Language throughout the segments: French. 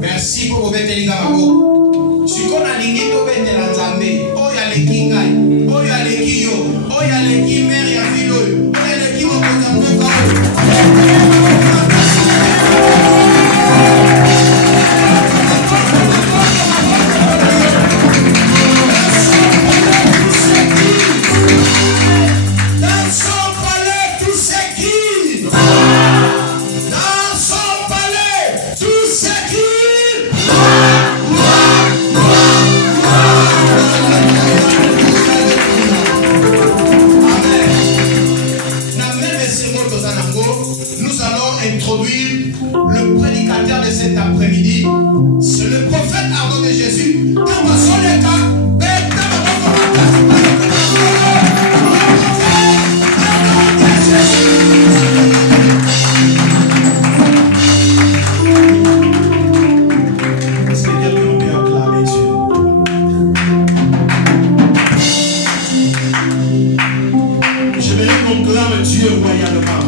Merci pour betelinga maboko. Sikona lingi to betela nzambe. Oya leki ngai. Oya leki yo. Oya leki mère ya filo. Oya leki mokonza mboka. Nous allons introduire le prédicateur de cet après-midi. C'est le prophète Arnaud de Jésus. Est-ce que quelqu'un peut acclamer Dieu? Je vais qu'on clame Dieu royalement.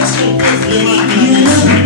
Est-ce qu'on peut vraiment acclamer Dieu?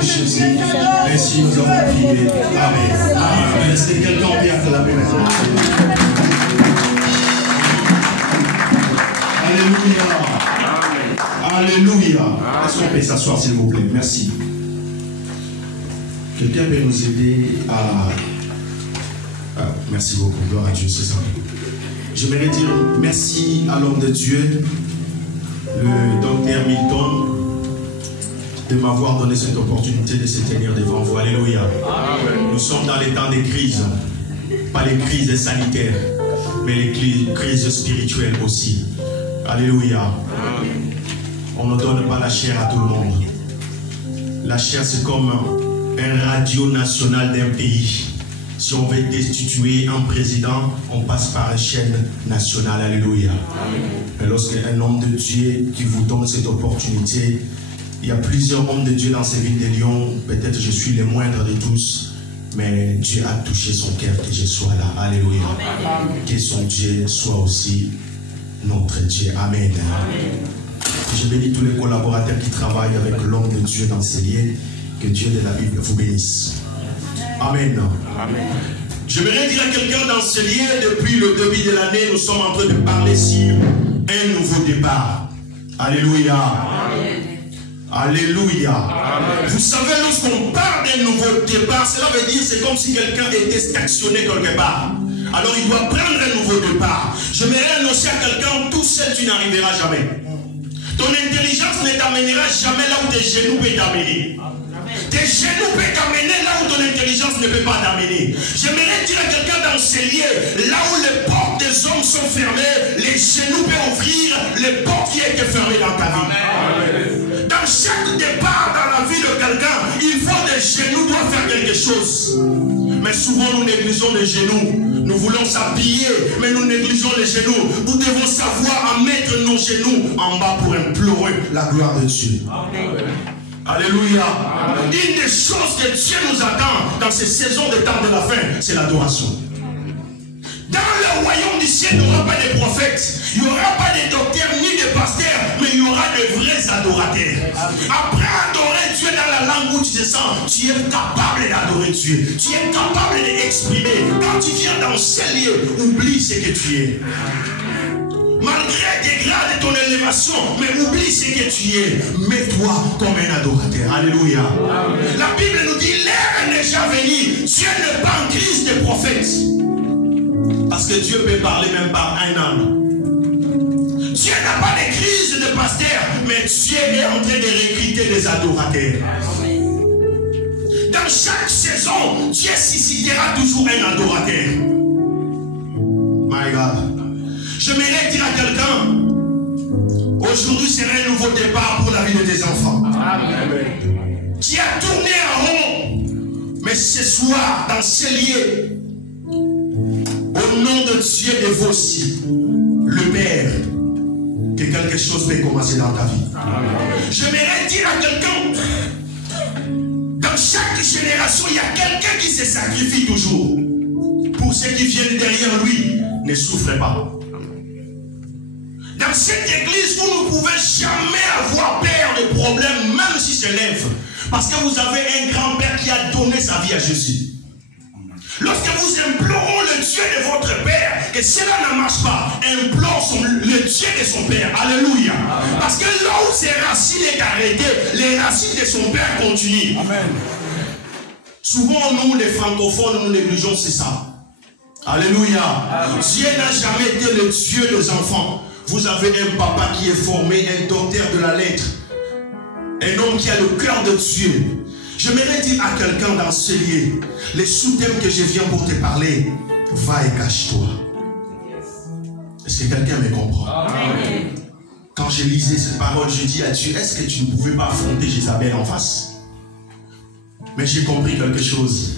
de Jésus. Merci, nous avons prié. Amen. Amen. Est-ce que quelqu'un peut acclamer maintenant? Alléluia. Alléluia. Est-ce qu'on peut s'asseoir, s'il vous plaît? Merci. Quelqu'un peut nous aider à... merci beaucoup. Gloire à Dieu, c'est ça. J'aimerais dire merci à l'homme de Dieu, le docteur Milton, de m'avoir donné cette opportunité de se tenir devant vous. Alléluia. Amen. Nous sommes dans les temps des crises. Pas les crises sanitaires, mais les crises spirituelles aussi. Alléluia. Amen. On ne donne pas la chair à tout le monde. La chair, c'est comme un radio national d'un pays. Si on veut destituer un président, on passe par une chaîne nationale. Alléluia. Et lorsqu'un homme de Dieu qui vous donne cette opportunité, il y a plusieurs hommes de Dieu dans ces villes de Lyon. Peut-être je suis le moindre de tous, mais Dieu a touché son cœur que je sois là. Alléluia. Amen. Que son Dieu soit aussi notre Dieu. Amen. Amen. Je bénis tous les collaborateurs qui travaillent avec l'homme de Dieu dans ces lieux. Que Dieu de la Bible vous bénisse. Amen. Amen. J'aimerais dire à quelqu'un dans ce lieu, depuis le début de l'année, nous sommes en train de parler sur un nouveau départ. Alléluia. Amen. Alléluia. Amen. Vous savez, lorsqu'on parle d'un nouveau départ, cela veut dire c'est comme si quelqu'un était stationné quelque part. Alors il doit prendre un nouveau départ. J'aimerais annoncer à quelqu'un, tout seul tu n'arriveras jamais. Ton intelligence ne t'amènera jamais là où tes genoux peuvent t'amener. Tes genoux peuvent t'amener là où ton intelligence ne peut pas t'amener. J'aimerais dire à quelqu'un dans ces lieux, là où les portes des hommes sont fermées, les genoux peuvent ouvrir les portes qui étaient fermées dans ta vie. Amen. Dans chaque départ dans la vie de quelqu'un, il faut des genoux doivent faire quelque chose. Mais souvent nous négligeons les genoux. Nous voulons s'habiller, mais nous négligeons les genoux. Nous devons savoir à mettre nos genoux en bas pour implorer la gloire de Dieu. Amen. Alléluia. Amen. Une des choses que Dieu nous attend dans ces saisons de temps de la fin, c'est l'adoration. Dans le royaume du ciel, il n'y aura pas de prophètes, il n'y aura pas de docteurs ni de pasteurs, mais il y aura de vrais adorateurs. Après adorer Dieu dans la langue où tu te sens, tu es capable d'adorer Dieu. Tu es capable d'exprimer. Quand tu viens dans ce lieu, oublie ce que tu es. Malgré tes grades et ton élévation, mais oublie ce que tu es. Mets-toi comme un adorateur. Alléluia. Amen. La Bible nous dit, l'heure est déjà venue. Dieu n'est pas en crise des prophètes. Parce que Dieu peut parler même par un âme. Dieu n'a pas de crise de pasteur, mais Dieu est en train de recruter des adorateurs. Dans chaque saison, Dieu suscitera toujours un adorateur. My God. J'aimerais dire à quelqu'un, aujourd'hui sera un nouveau départ pour la vie de tes enfants. Amen. Tu as tourné en rond, mais ce soir, dans ce lieu, au nom de Dieu de vos cieux, le Père, que quelque chose peut commencer dans ta vie. J'aimerais dire à quelqu'un, dans chaque génération, il y a quelqu'un qui se sacrifie toujours. Pour ceux qui viennent derrière lui, ne souffrez pas. Dans cette église, vous ne pouvez jamais avoir peur de problème, même si c'est lève. Parce que vous avez un grand-père qui a donné sa vie à Jésus. Lorsque vous implorez le Dieu de votre Père, que cela ne marche pas, implore le Dieu de son Père. Alléluia. Parce que là où ses racines est arrêté, les racines de son Père continuent. Amen. Souvent, nous, les francophones, nous négligeons, c'est ça. Alléluia. Amen. Dieu n'a jamais été le Dieu des enfants. Vous avez un papa qui est formé, un docteur de la lettre. Un homme qui a le cœur de Dieu. J'aimerais dire à quelqu'un dans ce lieu, les sous-thèmes que je viens pour te parler, va et cache-toi. Est-ce que quelqu'un me comprend? Amen. Quand je lisais cette parole, je dis à Dieu, est-ce que tu ne pouvais pas affronter Jézabel en face? Mais j'ai compris quelque chose.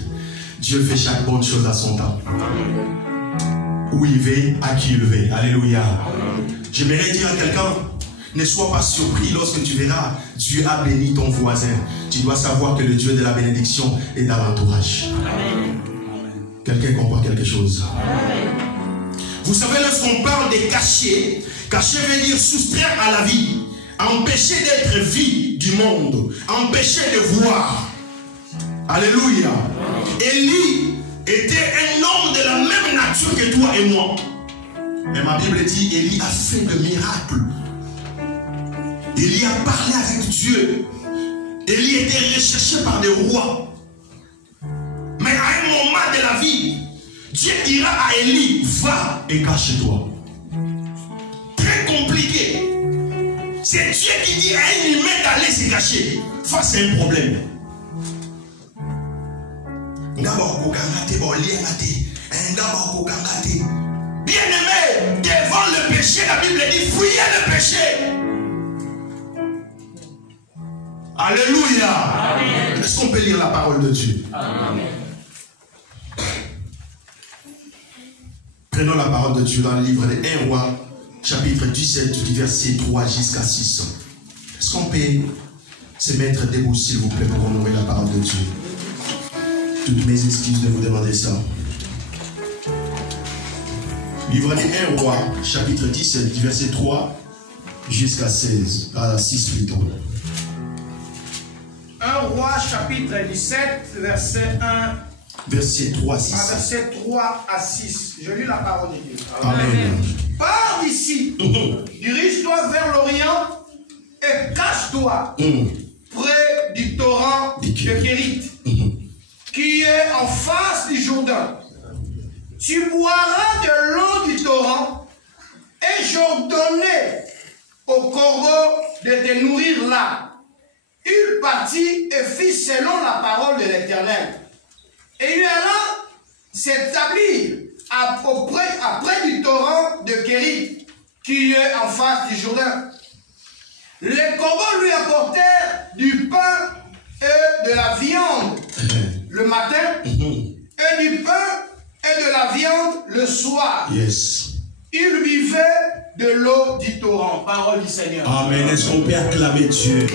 Dieu fait chaque bonne chose à son temps. Où il veut, à qui il veut. Alléluia. J'aimerais dire à quelqu'un, ne sois pas surpris lorsque tu verras Dieu a béni ton voisin. Tu dois savoir que le Dieu de la bénédiction est dans l'entourage. Quelqu'un comprend quelque chose? Amen. Vous savez, lorsqu'on parle de cacher, cacher veut dire soustraire à la vie, empêcher d'être vie du monde, empêcher de voir. Alléluia. Élie était un homme de la même nature que toi et moi. Mais ma Bible dit, Élie a fait de miracles. Élie a parlé avec Dieu. Élie était recherché par des rois. Mais à un moment de la vie, Dieu dira à Élie, va et cache-toi. Très compliqué. C'est Dieu qui dit à un humain d'aller se cacher face à un problème. Bien-aimé, devant le péché, la Bible dit, fuyez le péché. Alléluia. Est-ce qu'on peut lire la parole de Dieu? Amen. Prenons la parole de Dieu dans le livre de 1 Roi, chapitre 17, du verset 3 jusqu'à 6. Est-ce qu'on peut se mettre debout, s'il vous plaît, pour honorer la parole de Dieu? Toutes mes excuses de vous demander ça. Livre de 1 Roi, chapitre 17, du verset 3 jusqu'à 6 plutôt. 1 Roi, chapitre 17, verset 1. Verset 3 à 6. Verset 3 à 6. Je lis la parole de Dieu. Amen. Pars d'ici, dirige-toi vers l'Orient et cache-toi près du torrent de Kérit, qui est en face du Jourdain. Tu boiras de l'eau du torrent et j'ordonnais au corbeau de te nourrir là. Il partit et fit selon la parole de l'Éternel. Et il alla s'établir près du torrent de Kérit, qui est en face du Jourdain. Les corbeaux lui apportèrent du pain et de la viande le matin, et du pain et de la viande le soir. Yes. Il buvait de l'eau du torrent. Parole du Seigneur. Amen. Est-ce qu'on peut acclamer Dieu?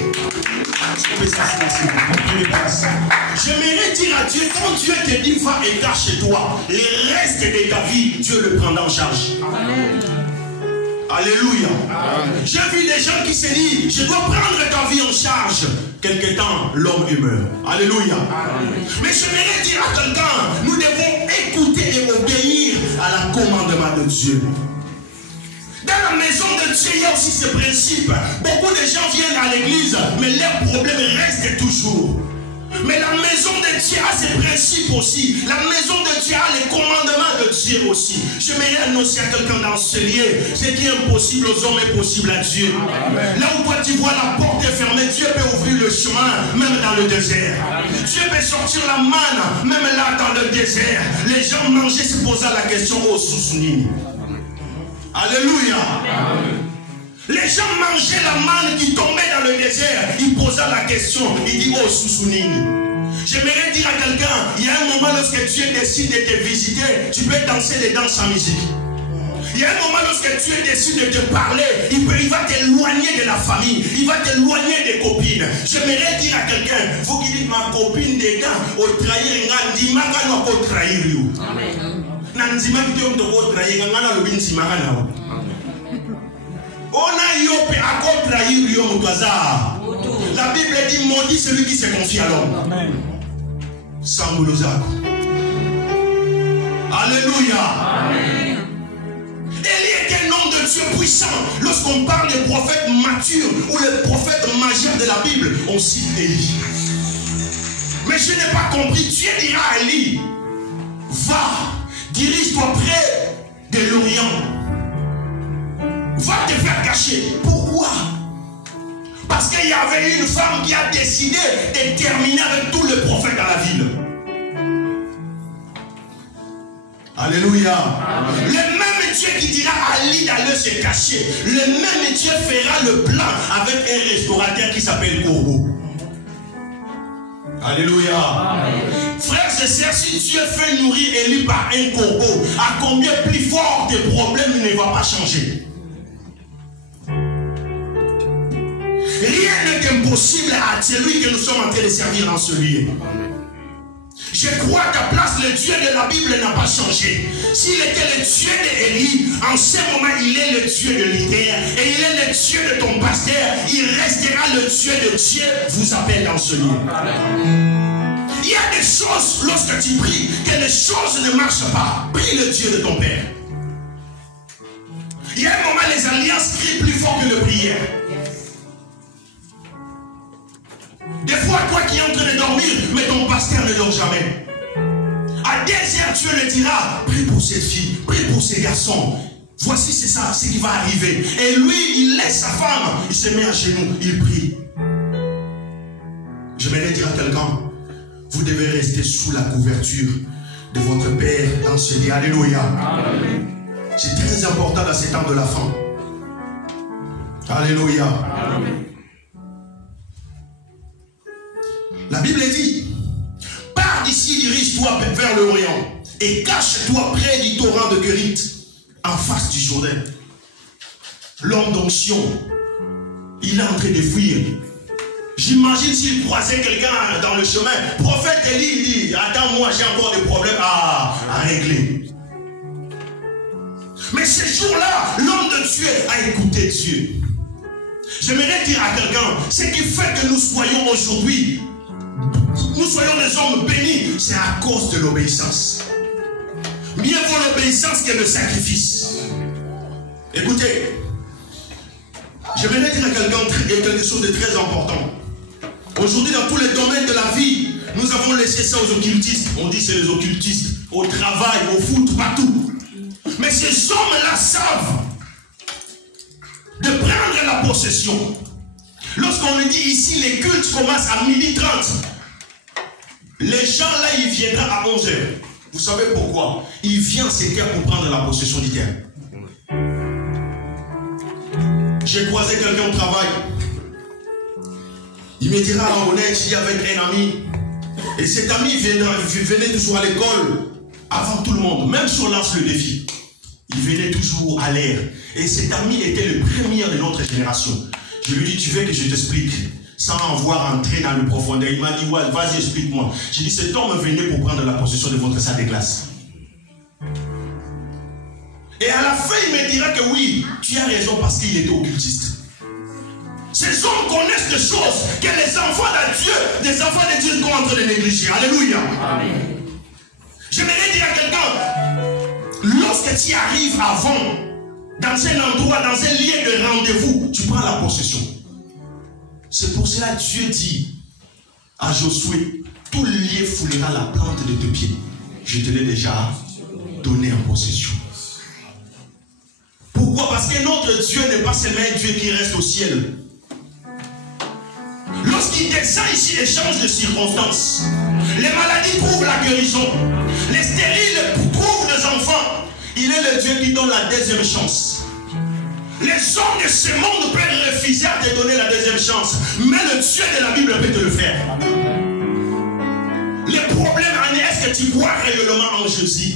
J'aimerais dire à Dieu, quand Dieu te dit va et cache-toi, le reste de ta vie, Dieu le prendra en charge. Amen. Alléluia. J'ai vu des gens qui se disent, je dois prendre ta vie en charge. Quelque temps, l'homme meurt. Alléluia. Amen. Mais j'aimerais dire à quelqu'un, nous devons écouter et obéir à la commandement de Dieu. Dans la maison de Dieu, il y a aussi ce principe. Beaucoup de gens viennent à l'église, mais leurs problèmes restent toujours. Mais la maison de Dieu a ses principes aussi. La maison de Dieu a les commandements de Dieu aussi. Je vais annoncer à quelqu'un dans ce lieu, ce qui est impossible aux hommes est possible à Dieu. Amen. Là où toi tu vois la porte est fermée, Dieu peut ouvrir le chemin, même dans le désert. Amen. Dieu peut sortir la manne, même là dans le désert. Les gens mangeaient se posant la question au Sousouni. Alléluia. Amen. Les gens mangeaient la manne qui tombait dans le désert. Ils posaient la question. Ils disent, oh Sousounini. J'aimerais dire à quelqu'un, il y a un moment lorsque Dieu décide de te visiter, tu peux danser des danses en musique. Il y a un moment lorsque Dieu décide de te parler, il va t'éloigner de la famille, il va t'éloigner des copines. J'aimerais dire à quelqu'un, vous qui dites ma copine des gars, au trahir, au trahir. Amen. La Bible dit maudit celui qui se confie à l'homme. Amen. Alléluia. Amen. Élie était un homme de Dieu puissant. Lorsqu'on parle des prophètes matures ou les prophètes majeurs de la Bible, on cite Élie. Mais je n'ai pas compris. Dieu dira à Élie, va, dirige-toi près de l'Orient. Va te faire cacher. Pourquoi? Parce qu'il y avait une femme qui a décidé de terminer avec tous les prophètes dans la ville. Alléluia. Amen. Le même Dieu qui dira à Ali d'aller se cacher, le même Dieu fera le plan avec un restaurateur qui s'appelle Corbeau. Alléluia. Amen. Frères et sœurs, si Dieu fait nourrir Élie par un corbeau, à combien plus fort tes problèmes ne va pas changer? Rien n'est impossible à celui que nous sommes en train de servir dans ce lieu. Je crois qu'à place le Dieu de la Bible n'a pas changé. S'il était le Dieu d'Élie, en ce moment il est le Dieu de l'Éther et il est le Dieu de ton pasteur. Il restera le Dieu de Dieu vous appelle dans ce lieu. Il y a des choses, lorsque tu pries, que les choses ne marchent pas. Prie le Dieu de ton Père. Il y a un moment, les alliances crient plus fort que les prières. Des fois, toi qui es en train de dormir, mais ton pasteur ne dort jamais. À 2h, Dieu le dira, prie pour cette fille, prie pour ces garçons. Voici, c'est ça, ce qui va arriver. Et lui, il laisse sa femme, il se met à genoux, il prie. J'aimerais dire à quelqu'un, vous devez rester sous la couverture de votre Père dans ce lit. Alléluia. C'est très important dans ces temps de la fin. Alléluia. Amen. La Bible dit, pars d'ici, dirige-toi vers l'Orient et cache-toi près du torrent de Kérit, en face du Jourdain. L'homme d'onction, il est en train de fuir. J'imagine s'il croisait quelqu'un dans le chemin, prophète Élie, il dit, attends-moi, j'ai encore des problèmes à régler. Mais ce jour-là, l'homme de Dieu a écouté Dieu. J'aimerais dire à quelqu'un, ce qui fait que nous soyons aujourd'hui, nous soyons des hommes bénis, c'est à cause de l'obéissance. Mieux vaut l'obéissance que le sacrifice. Écoutez, j'aimerais dire à quelqu'un quelque chose de très important. Aujourd'hui, dans tous les domaines de la vie, nous avons laissé ça aux occultistes. On dit c'est les occultistes. Au travail, au foot, partout. Mais ces hommes-là savent de prendre la possession. Lorsqu'on nous dit ici, les cultes commencent à 12h30. Les gens là, ils viendront à 11h. Vous savez pourquoi? Ils viennent ces terres pour prendre la possession du terre. J'ai croisé quelqu'un au travail. Il me dira, on est ici avec un ami. Et cet ami venait toujours à l'école avant tout le monde. Même si on lance le défi, il venait toujours à l'air. Et cet ami était le premier de notre génération. Je lui dis, tu veux que je t'explique? Sans avoir entré dans le profondeur. Il m'a dit, ouais, vas-y, explique-moi. J'ai dit, cet homme venait pour prendre la possession de votre salle de classe. Et à la fin, il me dira que oui, tu as raison parce qu'il était occultiste. Ces hommes connaissent des choses que les enfants de Dieu, des enfants de Dieu sont en train de négliger. Alléluia. Amen. J'aimerais dire à quelqu'un, lorsque tu arrives avant, dans un endroit, dans un lieu de rendez-vous, tu prends la possession. C'est pour cela que Dieu dit à Josué, tout lieu foulera la plante de tes pieds. Je te l'ai déjà donné en possession. Pourquoi? Parce que notre Dieu n'est pas seulement un Dieu qui reste au ciel. Lorsqu'il descend ici et change de circonstances, les maladies trouvent la guérison, les stériles trouvent des enfants. Il est le Dieu qui donne la deuxième chance. Les hommes de ce monde peuvent refuser à te donner la deuxième chance, mais le Dieu de la Bible peut te le faire. Le problème en est, est-ce que tu crois réellement en Jésus?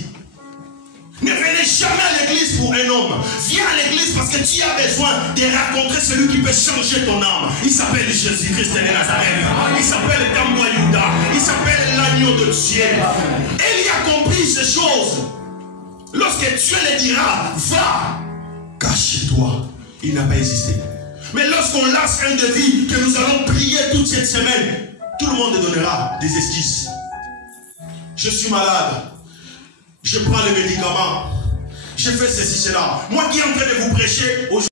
Ne venez jamais à l'église pour un homme. Viens à l'église parce que tu as besoin de rencontrer celui qui peut changer ton âme. Il s'appelle Jésus-Christ de Nazareth. Il s'appelle Kamboyuda. Il s'appelle l'agneau de Dieu. Et il a compris ces choses. Lorsque Dieu le dira, va, cache-toi, il n'a pas existé. Mais lorsqu'on lance un devis, que nous allons prier toute cette semaine, tout le monde donnera des excuses. Je suis malade. Je prends les médicaments. Je fais ceci, cela. Moi qui est en train de vous prêcher aujourd'hui.